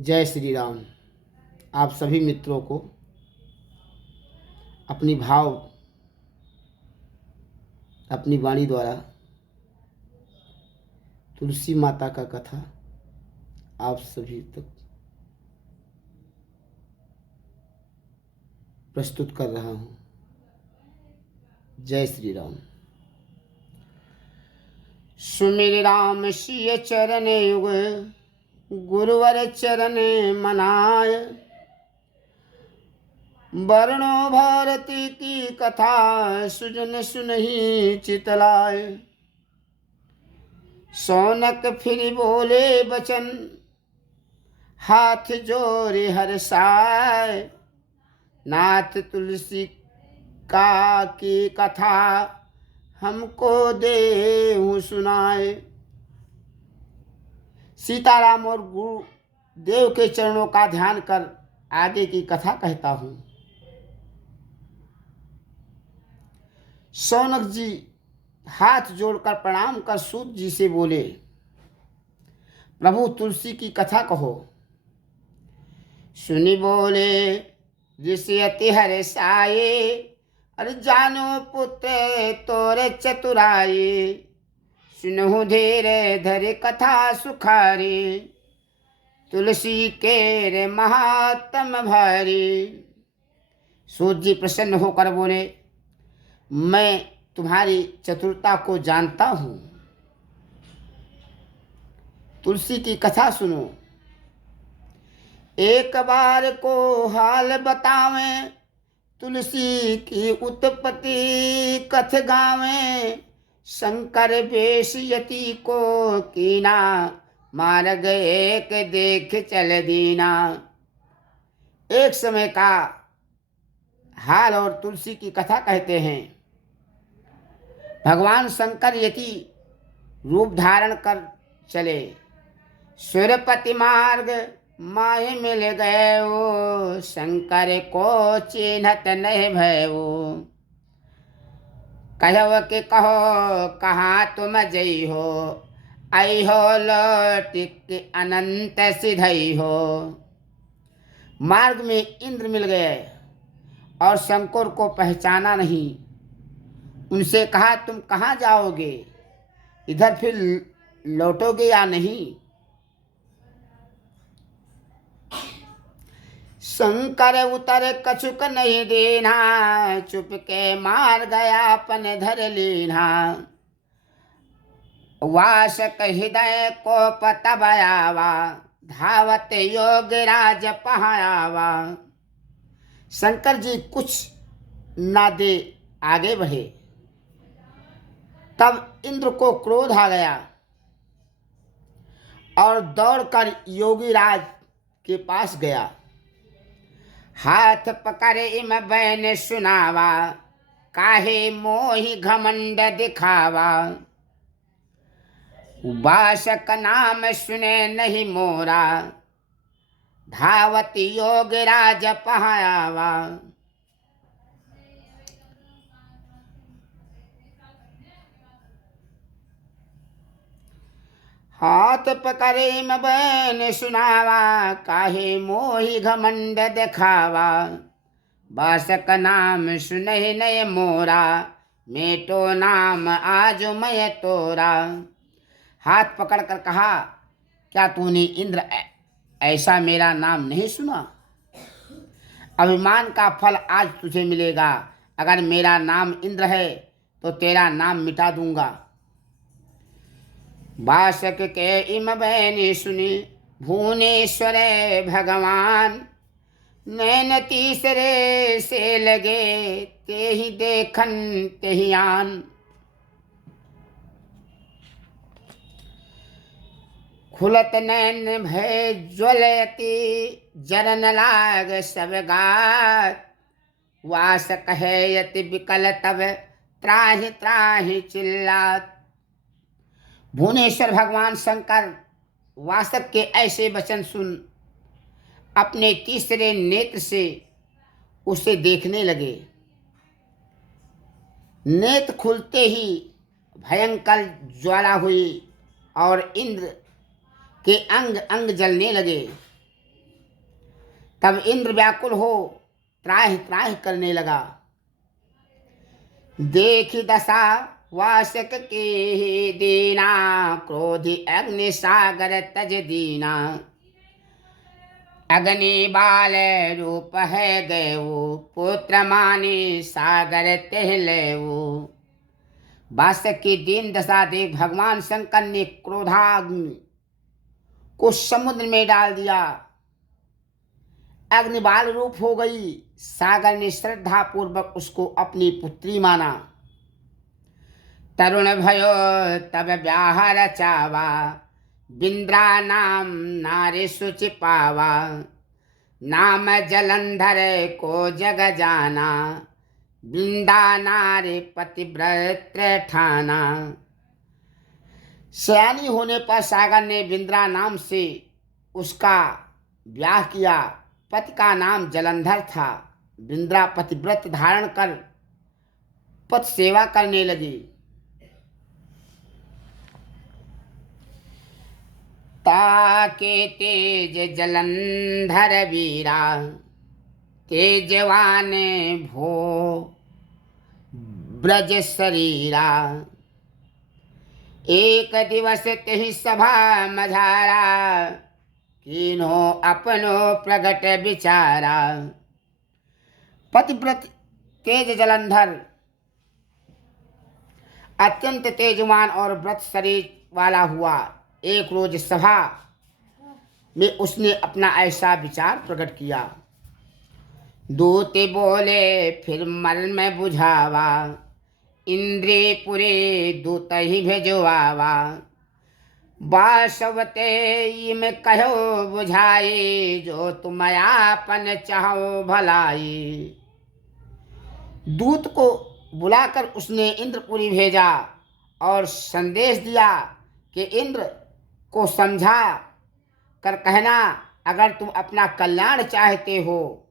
जय श्री राम। आप सभी मित्रों को अपनी भाव अपनी वाणी द्वारा तुलसी माता का कथा आप सभी तक प्रस्तुत कर रहा हूँ। जय श्री राम। सुमिर राम सिय चरण युग, गुरुवर चरण मनाय। वर्णो भारती की कथा, सुजन सुनहि चितलाय। सौनक फिर बोले बचन, हाथ जोड़े हर्षाय। नाथ तुलसी का की कथा, हमको देहु सुनाए। सीताराम और गुरुदेव के चरणों का ध्यान कर आगे की कथा कहता हूँ। सौनक जी हाथ जोड़कर प्रणाम कर सूत जी से बोले, प्रभु तुलसी की कथा कहो। सुनी बोले ऋषि अति हर्षाये, अरे जानो पुत्र तोरे चतुराये। सुनहु धीरे धरे कथा सुखारी, तुलसी के रे महात्म भारी। सूत जी प्रसन्न होकर बोले, मैं तुम्हारी चतुरता को जानता हूँ। तुलसी की कथा सुनो। एक बार को हाल बतावें, तुलसी की उत्पत्ति कथ गावें। शंकर बेश यति को कीना, मार गए के देख चल दीना। एक समय का हाल और तुलसी की कथा कहते हैं। भगवान शंकर यति रूप धारण कर चले। सुरपति मार्ग माहे मिल गए वो, शंकर को चिन्हत नहीं भयो। कहो कि कहो कहाँ तुम जई हो, आई हो लौट के अनंत सिधई हो। मार्ग में इंद्र मिल गए और शंकर को पहचाना नहीं। उनसे कहा, तुम कहाँ जाओगे, इधर फिर लौटोगे या नहीं। शंकर उतर कछुक नहीं देना, चुप के मार गया अपन धर लेना। वासक हृदय को पतबयावा, धावत योग राज पहायावा। शंकर जी कुछ ना दे आगे बढ़े। तब इंद्र को क्रोध आ गया और दौड़कर योगीराज के पास गया। हाथ पकड़े इम बैन सुनावा, काहे मोहि घमंड दिखावा। उबासक नाम सुने नहीं मोरा, धावत योगराज पहायावा। हाथ पकड़े इम बैन सुनावा, काहे मोहि घमंड दिखावा। बासक नाम सुनहि नय मोरा, मेटो नाम आज मैं तोरा। हाथ पकड़कर कहा, क्या तूने इंद्र ऐसा मेरा नाम नहीं सुना। अभिमान का फल आज तुझे मिलेगा। अगर मेरा नाम इंद्र है तो तेरा नाम मिटा दूंगा। बासक के इम बैनी सुनी, भुवनेश्वर भगवान। नैन तीसरे से लगे, ते ही देखन ते ही आन। खुलत नैन भय ज्वलयति, जरन लाग सब गात। वास कहे यति विकल तब, त्राहि त्राहि चिल्लात। भुवनेश्वर भगवान शंकर वासक के ऐसे वचन सुन अपने तीसरे नेत्र से उसे देखने लगे। नेत्र खुलते ही भयंकर ज्वाला हुई और इंद्र के अंग अंग जलने लगे। तब इंद्र व्याकुल हो त्राहि त्राहि करने लगा। देखी दशा वासक की दीना, क्रोधि अग्नि सागर तज दीना। अग्नि बाल रूप है गयो, पुत्र मानी सागर तेह लेवो। वासक की दीन दशा देख भगवान शंकर ने क्रोधाग्नि को समुद्र में डाल दिया। अग्निबाल रूप हो गई। सागर ने श्रद्धा पूर्वक उसको अपनी पुत्री माना। तरुण भयो तब ब्याह रचावा, बिंद्रा नाम नारी सुचि पावा। नाम जलंधर को जग जाना, वृंदा नारी पतिव्रत ठाना। सयानी होने पर सागर ने बिंद्रा नाम से उसका ब्याह किया। पति का नाम जलंधर था। बिंद्रा पतिव्रत धारण कर पति सेवा करने लगी। ताके तेज जलंधर वीरा, तेजवान भो ब्रज शरीरा। एक दिवस तेहि सभा मझारा, कीन्हो अपनो प्रगट विचारा। पतिव्रत तेज जलंधर अत्यंत तेजवान और व्रत शरीर वाला हुआ। एक रोज सभा में उसने अपना ऐसा विचार प्रकट किया। दूत बोले फिर मन में बुझावा, इंद्रिपुरे दूत ही भेजवावा। बासवते में कहो बुझाई, जो तुम आपन चाहो भलाई। दूत को बुलाकर उसने इंद्रपुरी भेजा और संदेश दिया कि इंद्र को समझा कर कहना, अगर तुम अपना कल्याण चाहते हो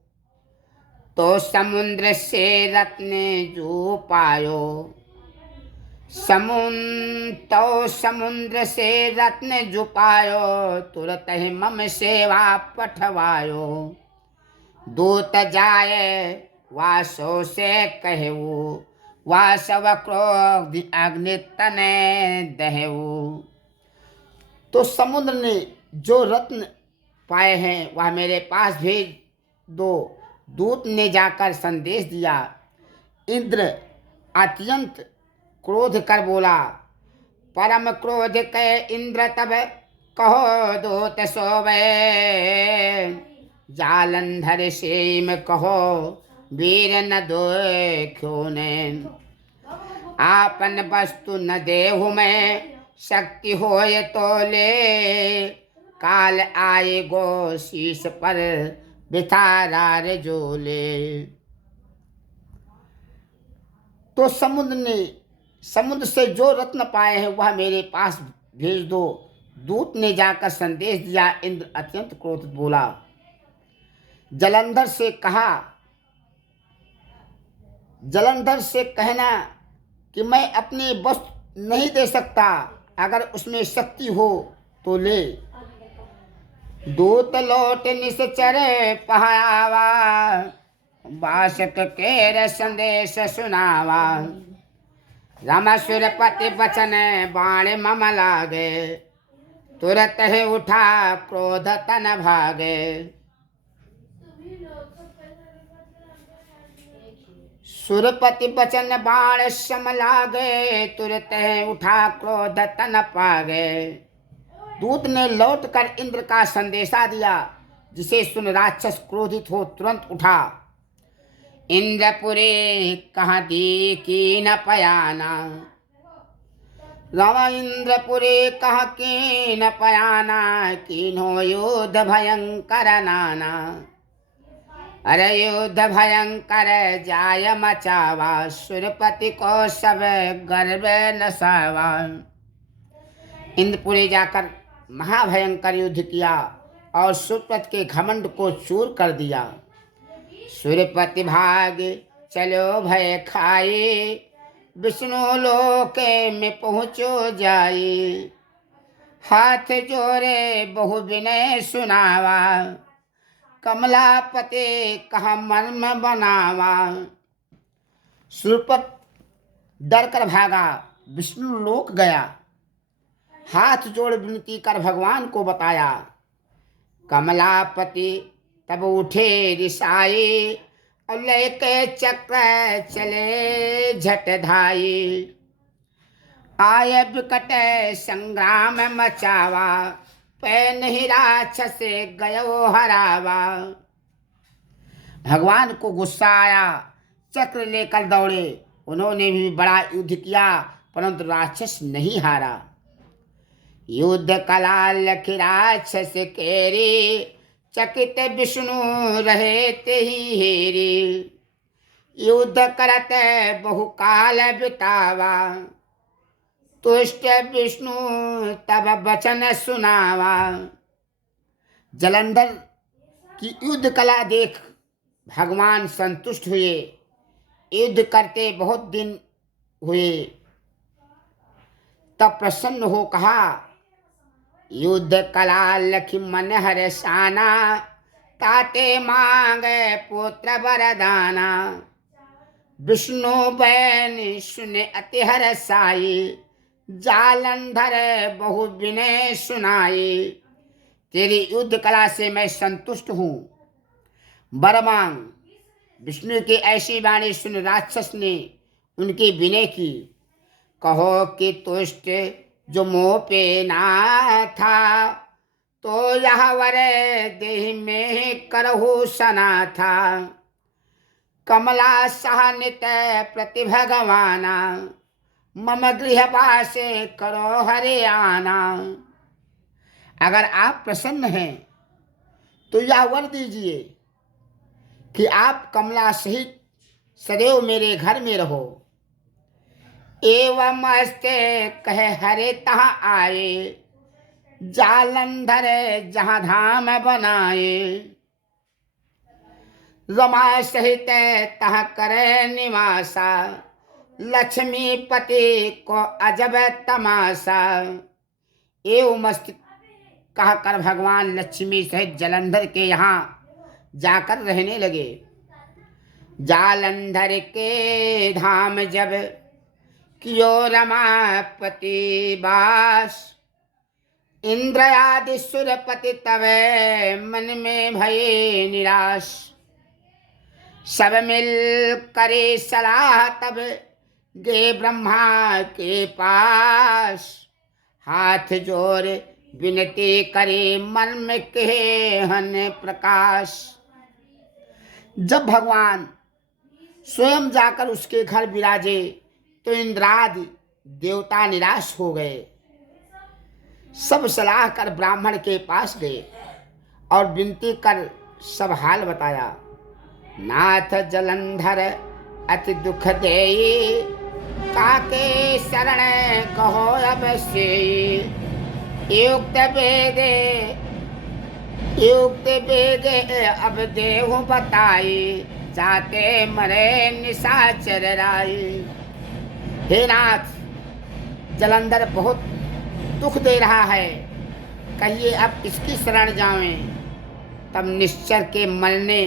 तो समुद्र से रत्न जो पायो। समुद्र से रत्न जो पायो, तुरत ही मम सेवा पठवायो। दूत जाए वासो से कहू, वासव क्रोध अग्नि तने दहू। तो समुद्र ने जो रत्न पाए हैं वह मेरे पास भेज दो। दूत ने जाकर संदेश दिया। इंद्र अत्यंत क्रोध कर बोला। परम क्रोध के इंद्र तब कहो दूत सोवे, जालंधर सेम कहो वीर न देखो ने। आपन वस्तु न देहु मैं, शक्ति होय तो ले। काल आए गो शीश पर बिथारार जोले। तो समुद्र से जो रत्न पाए हैं वह मेरे पास भेज दो। दूत ने जाकर संदेश दिया। इंद्र अत्यंत क्रोधित बोला। जलंधर से कहना कि मैं अपनी वस्तु नहीं दे सकता, अगर उसमें शक्ति हो तो ले। दूत लौट निश्चर पहावा, बासक के संदेश सुनावा। रामसुरपति बचन बाण मम लागे, तुरत ही उठा क्रोध तन भागे। सुरपति बचन बाण सम लागे, तुरत ही उठा क्रोध तन पागे। दूत ने लौटकर इंद्र का संदेशा दिया, जिसे सुन राक्षस क्रोधित हो तुरंत उठा। इंद्रपुरी कहाँ दी की न पयाना, रामा इंद्रपुरी कहाँ की न पयाना। कीन्हो युद्ध भयंकर नाना, अरे युद्ध भयंकर जाय मचावा। सुरपति को सब गर्व नसावा। इंद्रपुरी जाकर महाभयंकर युद्ध किया और सुरपति के घमंड को चूर कर दिया। सुरपति भाग चलो भय खाए, विष्णु लोक में पहुँचो जाए। हाथ जोड़े बहु विनय सुनावा, कमलापते कहा मर्म बनावा। शूरपत डर कर भागा, विष्णु लोक गया, हाथ जोड़ विनती कर भगवान को बताया। कमलापति तब उठे रिसाए, और लेके चक्र चले झट धाई। आय विकट संग्राम मचावा, पै नहीं राक्षस गयो हरावा। भगवान को गुस्सा आया, चक्र लेकर दौड़े। उन्होंने भी बड़ा युद्ध किया, परंतु राक्षस नहीं हारा। युद्ध कला लखी राक्षस केरी, चकित विष्णु रहे ते ही हेरी। युद्ध करत बहुकाल बितावा, तुष्ट विष्णु तब वचन सुनावा। जलंधर की युद्ध कला देख भगवान संतुष्ट हुए। युद्ध करते बहुत दिन हुए, तब प्रसन्न हो कहा, युद्ध कला लखी मन हर्षाना, ताते मांगे पुत्र वरदाना। विष्णु बैन सुने अति हर्षाई, जालंधर बहु विनय सुनाई। तेरी युद्ध कला से मैं संतुष्ट हूँ, वर मांग। विष्णु की ऐसी वाणी सुन राक्षस ने उनकी विनय की। कहो कि तुष्ट जो मोह पे ना था, तो यह वर देह में करहु सना था। कमला सहनित प्रति भगवाना, मम गृह वास करो हरे आना। अगर आप प्रसन्न हैं तो यह वर दीजिए कि आप कमला सहित सदैव मेरे घर में रहो। एवं अस्ते कहे हरे तहाँ आए, जालंधर जहाँ धाम बनाए। रमा सहित तहाँ करे निवासा, लक्ष्मी पति को अजब तमाशा। एवं मस्त कहकर भगवान लक्ष्मी सहित जलंधर के यहाँ जाकर रहने लगे। जालंधर के धाम जब कियो रमापति बास, इंद्र आदि सुरपति तवे मन में भये निराश। सब मिल करे सलाह तब गे ब्रह्मा के पास, हाथ जोड़ विनती करे मर्म के हन प्रकाश। जब भगवान स्वयं जाकर उसके घर विराजे तो इंद्रादि देवता निराश हो गए। सब सलाह कर ब्राह्मण के पास गए और विनती कर सब हाल बताया। नाथ जलंधर अति दुख देई, काके शरण कहो अवश्य। युक्त वेदे अब देहु बताई, जाते मरे निशाचर राई। हे नाथ, जलंधर बहुत दुख दे रहा है, कहिए अब किसकी शरण जावें? तब निश्चर के मरने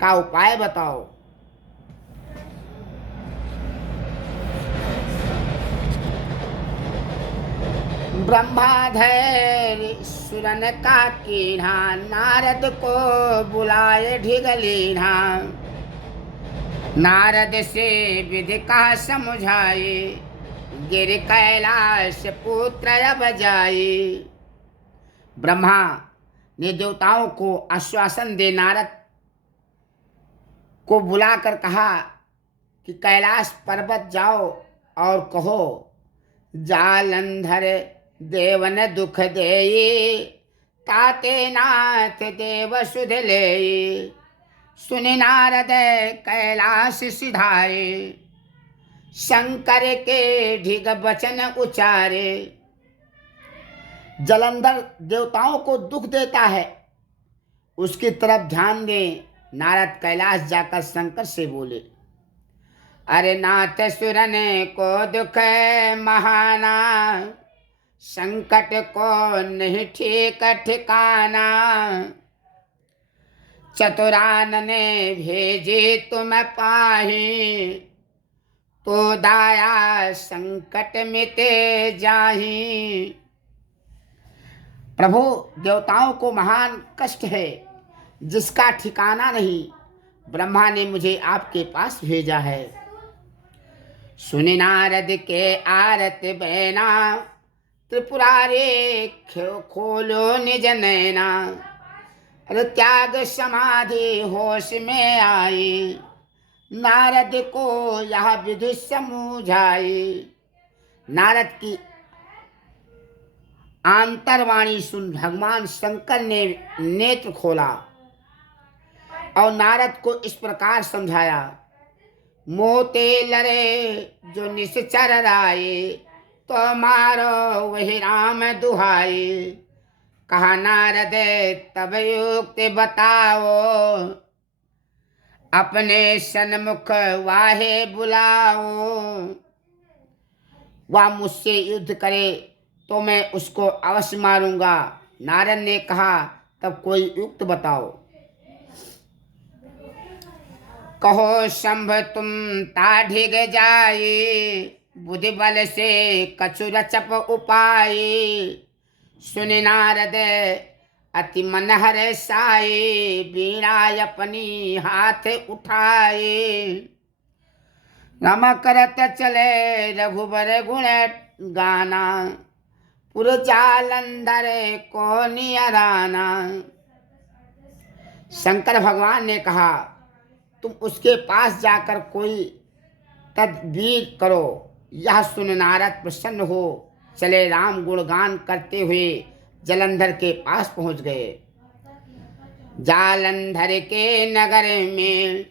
का उपाय बताओ। ब्रह्माधैर्य सुरन का कीन्हा, नारद को बुलाए ढिगलीन्हा। नारद से विधि का समझाए, गिर कैलाश पुत्र अब जाए। ब्रह्मा ने देवताओं को आश्वासन दे नारद को बुलाकर कहा कि कैलाश पर्वत जाओ और कहो, जालंधर देवन दुख देई, ताते नाथ देव सुध लेई। सुनि नारद कैलाश सिधारे, शंकर के ढिग वचन उचारे। जलंधर देवताओं को दुख देता है, उसकी तरफ ध्यान दें। नारद कैलाश जाकर शंकर से बोले, अरे नाथ सुरन को दुख महाना, संकट को नहीं ठीक ठिकाना। चतुरानने भेजे तुम पाही, तो दाया संकट मिटे जाही। प्रभु, देवताओं को महान कष्ट है जिसका ठिकाना नहीं। ब्रह्मा ने मुझे आपके पास भेजा है। सुनि नारद के आरत बैना, त्रिपुरारे खोलो निज नैना। अरे त्याग समाधि होश में आई, नारद को यह विधि समझाई। नारद की आंतरवाणी सुन भगवान शंकर ने नेत्र खोला और नारद को इस प्रकार समझाया। मोते लरे जो निश्चर राये, तो मारो वही राम दुहाई। कहा नारद तब युक्ति बताओ, अपने सन्मुख वाहे बुलाओ। वह मुझसे युद्ध करे तो मैं उसको अवश्य मारूंगा। नारद ने कहा तब कोई युक्ति बताओ। कहो शंभ तुम ताढ़िग जाए, बुद्धि बल से कछु रचप उपाय। सुनि नारद अति मनहर साए, बीणा अपनी हाथ उठाए। रम करत चले रघुबर गुण गाना, पुर जालंधर को नियराना। शंकर भगवान ने कहा तुम उसके पास जाकर कोई तदबीर करो। यह सुन नारद प्रसन्न हो चले राम गुणगान करते हुए जलंधर के पास पहुंच गए। जालंधर के नगर में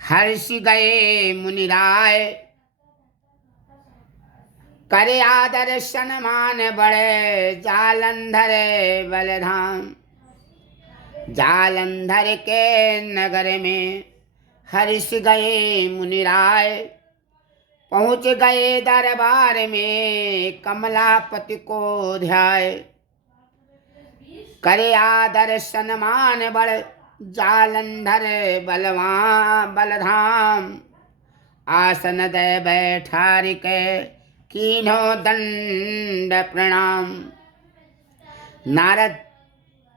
हर्ष गए मुनिराय, करे आदर सन्मान बड़े जालंधर बलधाम। जालंधर के नगर में हर्ष गए मुनिराय, पहुँच गए दरबार में कमलापति को ध्याय। करे आदर सन्मान बड़ जालंधर बलधाम, आसन दे बैठारी के कीन्हो दंड प्रणाम। नारद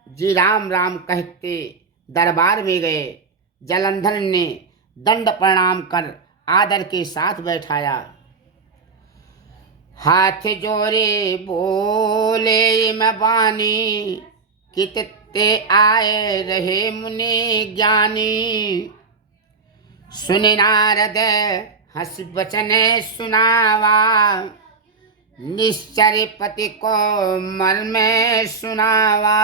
जी राम राम कहते दरबार में गए। जलंधर ने दंड प्रणाम कर आदर के साथ बैठाया। हाथ जोड़े बोले मैं बानी, कितते आए रहे मुनि ज्ञानी। सुनि नारद हंस बचन सुनावा, निश्चर पति को मर्म सुनावा।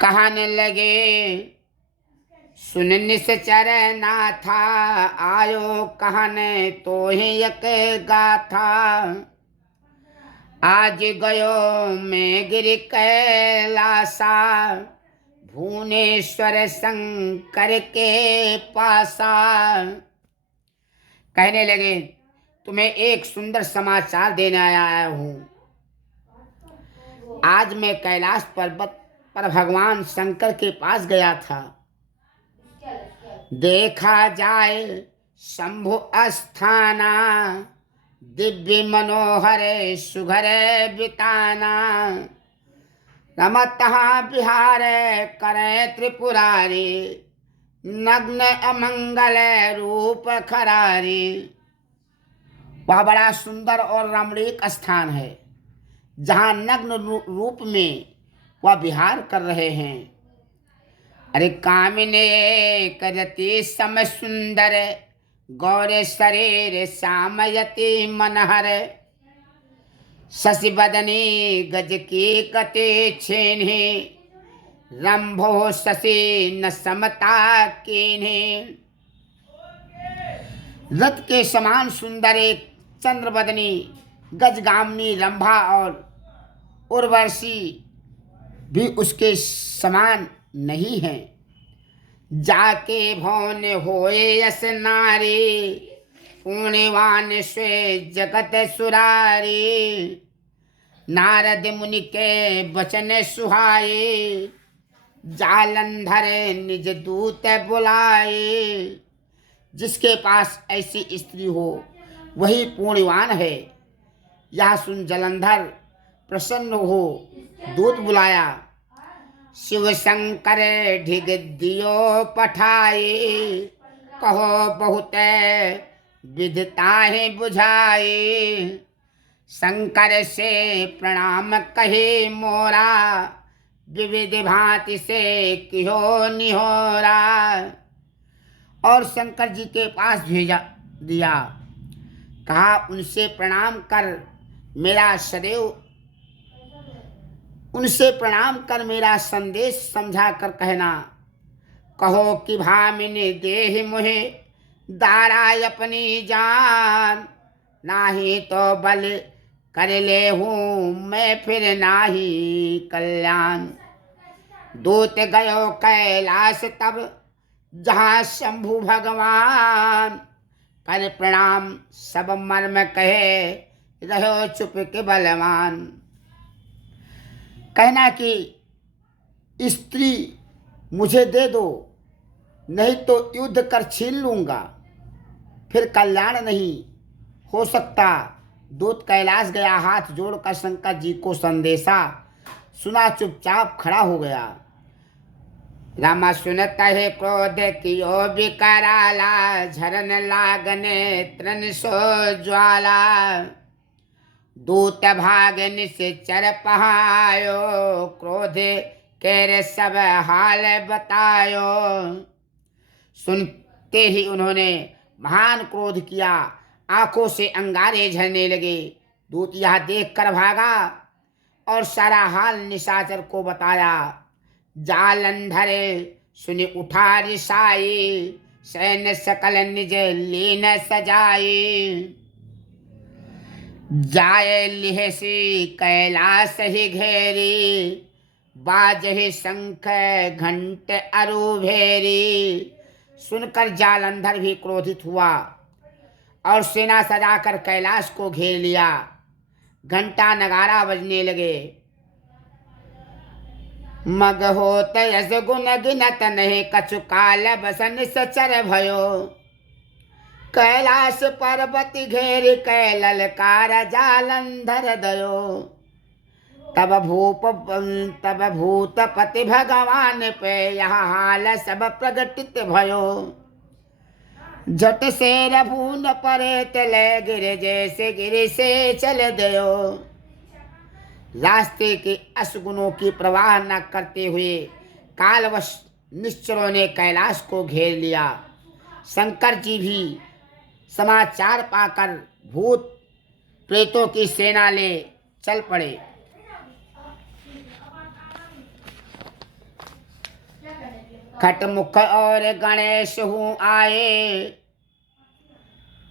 कहने लगे सुन निश्चर नाथा, आयो कहने तो ही एक गाथा। आज गयो मैं गिर कैलासा, भुवनेश्वर शंकर के पासा। कहने लगे तुम्हें एक सुंदर समाचार देने आया हूँ। आज मैं कैलाश पर्वत पर भगवान शंकर के पास गया था। देखा जाए शंभु अस्थाना, दिव्य मनोहर सुघर बिताना। रमत बिहार करे त्रिपुरारी, नग्न अमंगल रूप खरारी। वह बड़ा सुंदर और रमणीक स्थान है जहाँ नग्न रूप में वह विहार कर रहे हैं। अरे कामिने करती सम सुंदर, गौर शरीर सामयति मनहर। शशि बदनी गज की कते छेने, रंभो शशि न समता कीन्हे। रथ के समान सुंदर एक चंद्रबदनी गजगामिनी रंभा और उर्वशी भी उसके समान नहीं है। जाके भवन होए यस नारी, पुण्यवान स्वे जगत सुरारी। नारद मुनि के वचन सुहाए, जालंधर निज दूत बुलाए। जिसके पास ऐसी स्त्री हो वही पुण्यवान है। यह सुन जालंधर प्रसन्न हो दूत बुलाया। शिव शंकर ढिग दियो पठाए, कहो बहुत विधताहे बुझाए। शंकर से प्रणाम कहे मोरा, विविध भांति से किहो निहोरा। और शंकर जी के पास भेजा दिया। कहा उनसे प्रणाम कर मेरा सदैव, उनसे प्रणाम कर मेरा संदेश समझा कर कहना। कहो कि भामिनी देहि मुहे दारा अपनी जान, नाही तो बल कर ले हूँ मैं फिर नाही कल्याण। दूत गयो कैलाश तब जहाँ शंभु भगवान, कर प्रणाम सब मर्म कहे रहो चुप के बलवान। कहना कि स्त्री मुझे दे दो, नहीं तो युद्ध कर छीन लूँगा, फिर कल्याण नहीं हो सकता। दूत कैलाश गया, हाथ जोड़कर शंकर जी को संदेशा सुना, चुपचाप खड़ा हो गया। रामा सुनत है क्रोध कियो विकराला, झरन लागने तृण सो ज्वाला। दूत भाग निश्चर पहायो, क्रोध केरे सब हाल बतायो। सुनते ही उन्होंने महान क्रोध किया, आंखों से अंगारे झरने लगे। दूत यह देख कर भागा और सारा हाल निशाचर को बताया। जालंधर सुनि उठा रिसाई, सैन्य सकल निज लीन सजाई। जाए लिहसी कैलाश ही घेरी, बाजहि शंख घंट अरु भेरी। सुनकर जालंधर भी क्रोधित हुआ और सेना सजाकर कैलाश को घेर लिया। घंटा नगारा बजने लगे। मग होत यस गुण गिनत नहीं, कछु काल बसन सचर भयो। कैलाश पर्वत घेर कै ललकार जालंधर दयो। तब भूतपति भगवान पे यह हाल सब प्रगटित भयो। झट से रभून परे तले गिर, जैसे गिर से चल दयो। रास्ते के अशगुनों की प्रवाह न करते हुए कालवश निश्चरों ने कैलाश को घेर लिया। शंकर जी भी समाचार पाकर भूत प्रेतों की सेना ले चल पड़े। खटमुख और गणेश हूँ आए,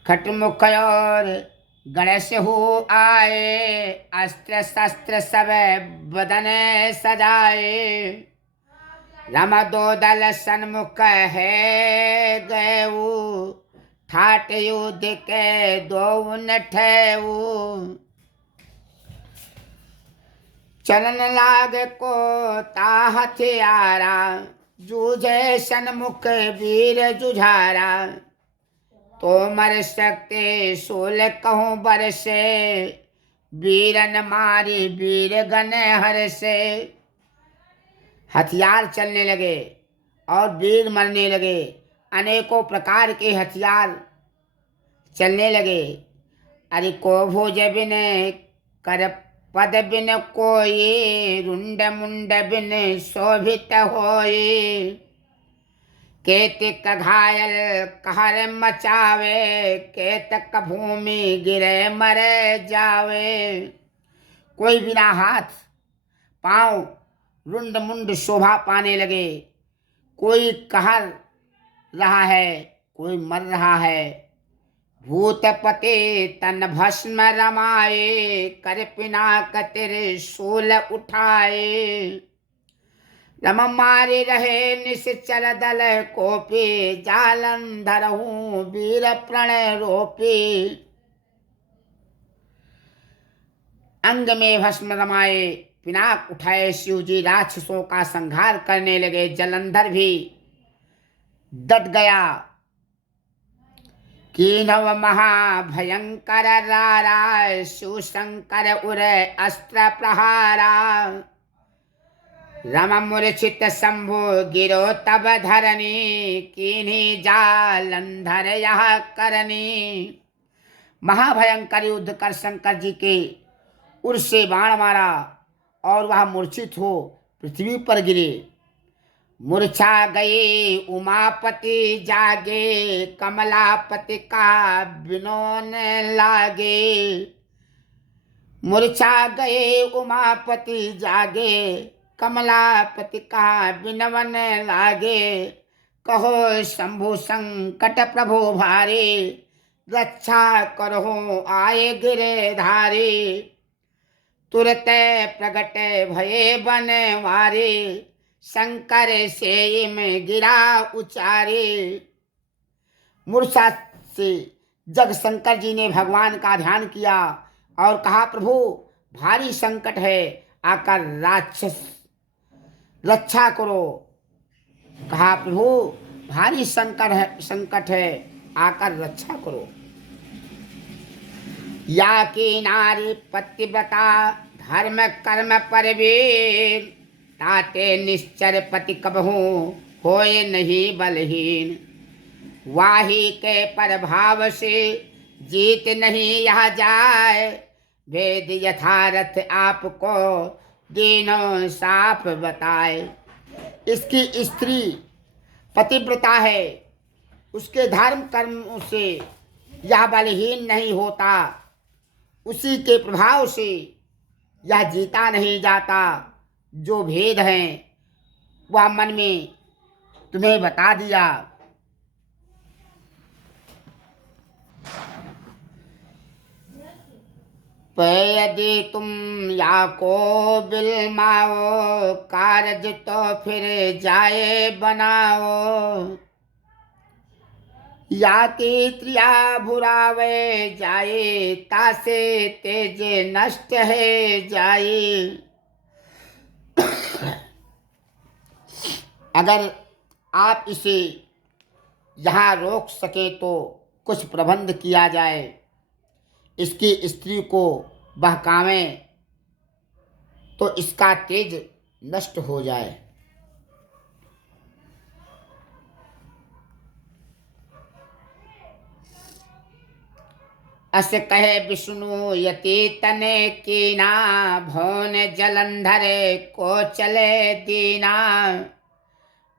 खटमुख और गणेश हूँ आए। अस्त्र शस्त्र सब बदन सजाए। रम दो दल सन्मुख है गए, ठाट युद्ध के दो नठेऊ। चलन लाग को ता हथियारा, जूझे सन्मुख वीर जुझारा। तो मर सकते सोल कहूँ बरसे, वीरन मारी वीर गण हर से। हथियार चलने लगे और वीर मरने लगे। अनेकों प्रकार के हथियार चलने लगे। अरे को भुज बिन कर पद बिन कोई, रुंड मुंड बिन शोभित होई। केतक घायल कहर मचावे, केतक भूमि गिरे मरे जावे। कोई बिना हाथ पांव रुंड मुंड शोभा पाने लगे। कोई कहर रहा है, कोई मर रहा है। भूतपते तन भस्म रमाए, कर पिनाक त्रिशूल उठाए। रम मारे रहे निश्चर दल कोपी, जालंधर हूँ वीर प्रणय रोपी। अंग में भस्म रमाए, पिनाक उठाए शिव जी राक्षसों का संहार करने लगे। जलंधर भी डट गया। कीनव महाभयंकर रारा शिव शंकर उर अस्त्र प्रहारा। रम मूर्छित शंभु गिरो तब धरनी कीन्ही जालंधर यह करनी। महाभयंकर युद्ध कर शंकर जी के उर से बाण मारा और वह मूर्छित हो पृथ्वी पर गिरे। मूर्छा गए उमापति जागे कमलापति का विनोन लागे। मूर्छा गए उमापति जागे कमलापति का विनवन लागे। कहो शंभु संकट प्रभु भारे रक्षा करहो आए गिरधारी। तुरत प्रगट भये बनवारे शंकर से में गिरा उचारे। मूर्छा से जग शंकर जी ने भगवान का ध्यान किया और कहा प्रभु भारी संकट है आकर राक्षस रक्षा करो। कहा प्रभु भारी संकट है आकर रक्षा करो। या की नारी पतिव्रता धर्म कर्म परवीर ताते निश्चर पति कबहू होए नहीं बलहीन। वाही के प्रभाव से जीत नहीं यह जाए वेद यथार्थ आपको तीनों साफ बताए। इसकी स्त्री पतिव्रता है उसके धर्म कर्म से यह बलहीन नहीं होता। उसी के प्रभाव से यह जीता नहीं जाता। जो भेद हैं वह मन में तुम्हें बता दिया। यदि तुम या को बिलमाओ कारज तो फिर जाए बनाओ। या की त्रिया भुरावे जाए तासे तेज नष्ट है जाए। अगर आप इसे यहाँ रोक सके तो कुछ प्रबंध किया जाए। इसकी स्त्री को बहकावें तो इसका तेज नष्ट हो जाए। अस कहे विष्णु यति तने कीना भवन जलंधर को चले दीना।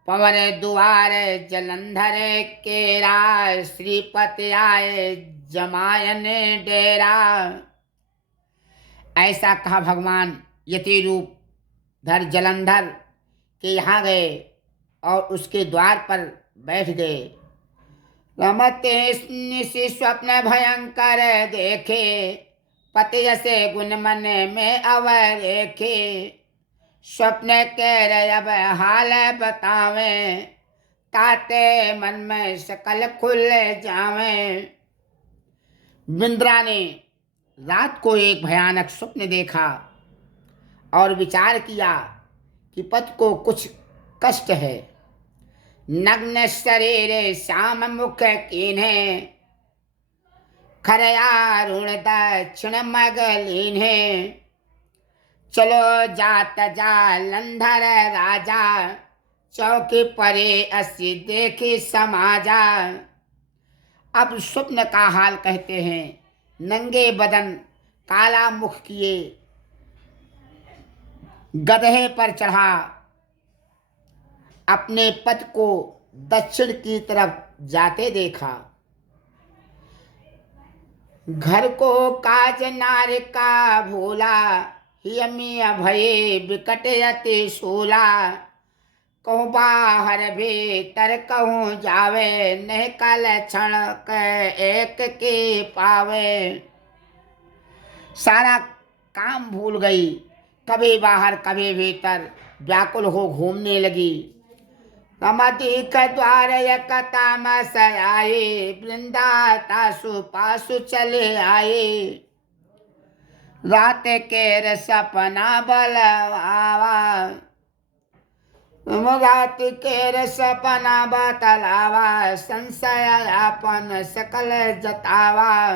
पवन दुआर जलंधर केरा श्रीपति आए जमायन डेरा। ऐसा कहा भगवान यति रूप धर जलंधर के यहाँ गए और उसके द्वार पर बैठ गए। रमते निशि स्वप्न भयंकर देखे पति जैसे गुण मन में अवरेखे। स्वप्न के अब हाल बतावे ताते मन में सकल खुल जावे। बिंद्रा ने रात को एक भयानक स्वप्न देखा और विचार किया कि पति को कुछ कष्ट है। नग्न शरीर श्याम मुख कीन्हे खरया ऋण दक्षिण मगलीन्हे। चलो जात जालंधर राजा चौकी परे असी देखी समाजा। अब स्वप्न का हाल कहते हैं। नंगे बदन काला मुख किए गधे पर चढ़ा अपने पति को दक्षिण की तरफ जाते देखा। घर को काज नार का भोला यमी भये विकट यति शूला। कहूँ बाहर भीतर कहूँ जावे नहीं कल क्षण एक के पावे। सारा काम भूल गई कभी बाहर कभी भीतर व्याकुल हो घूमने लगी। रमदीक द्वार तामस आए वृंदा तासु पासु चले आए। रात के सपना बलवावा, रात के सपना बतलावा, संशय अपन सकल जतावा।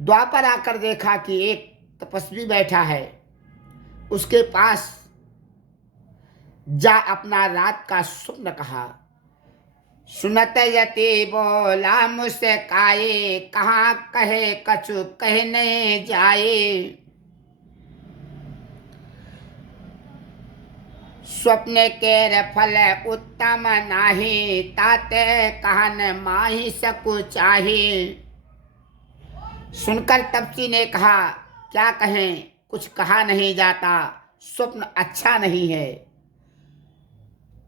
द्वापर आकर देखा कि एक तपस्वी बैठा है, उसके पास जा अपना रात का स्वप्न कहा। सुनत यति बोला मुझसे काये, कहाँ कहे कछु कहने जाए। स्वप्न के फल उत्तम नाही, ताते कहन माही सकु चाही। सुनकर तपसी ने कहा, क्या कहें, कुछ कहा नहीं जाता, स्वप्न अच्छा नहीं है।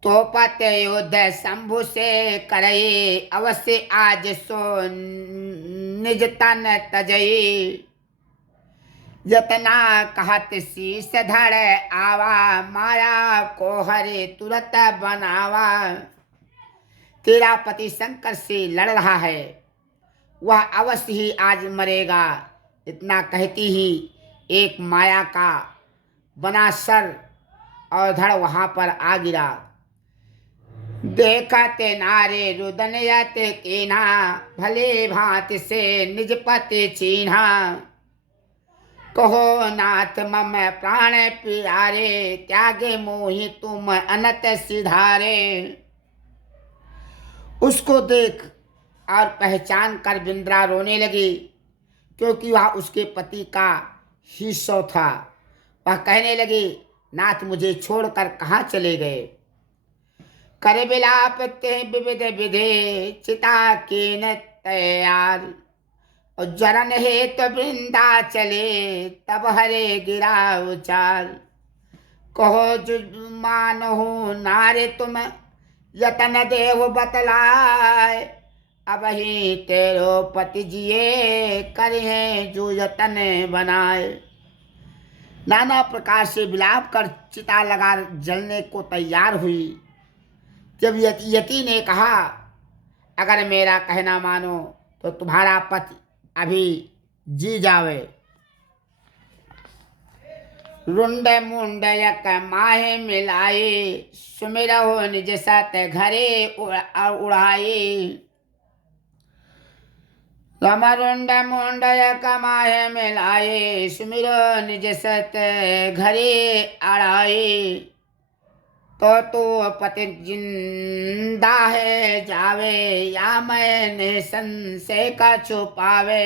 तो पत युद्ध शंभु से करे, अवश्य आज सो निज तन तजई। यतना कहत शीस धड़ आवा, माया को हरे तुरत बनावा। तेरा पति शंकर से लड़ रहा है, वह अवश्य ही आज मरेगा। इतना कहती ही एक माया का बना सर और धड़ वहां पर आ गिरा। देखते नारे रुदन यते कीन्हा, भले भांति से निज पति चीन्हा। कहो नाथ मम प्राण प्यारे, त्यागे मोहि तुम अनत सिधारे। उसको देख और पहचान कर बिंद्रा रोने लगी, क्योंकि वह उसके पति का हिस्सा था। वह कहने लगी, नाथ मुझे छोड़कर कहाँ चले गए। कर बिलाप ते विविध विधे, चिता कीन तैयार। और जरन हेतु वृंदा चले, तब हरे गिरा उचार। कहो जुमान हो नारे तुम, यतन देव बतलाए। अब ही तेरो पति जिए, करे जो यतन बनाए। नाना प्रकार से विलाप कर चिता लगा जलने को तैयार हुई। जब यति ने कहा, अगर मेरा कहना मानो तो तुम्हारा पति अभी जी जावे। रुंड मुंड यक माहे मिलाए, सुमिरहो निज सत घरे उड़ाए। रमरुंड मुंड यक माहे मिलाए, सुमिरो निज सत घरे अड़ाए। तो पति जिंदा है जावे, या मैंने संशय का छुपावे।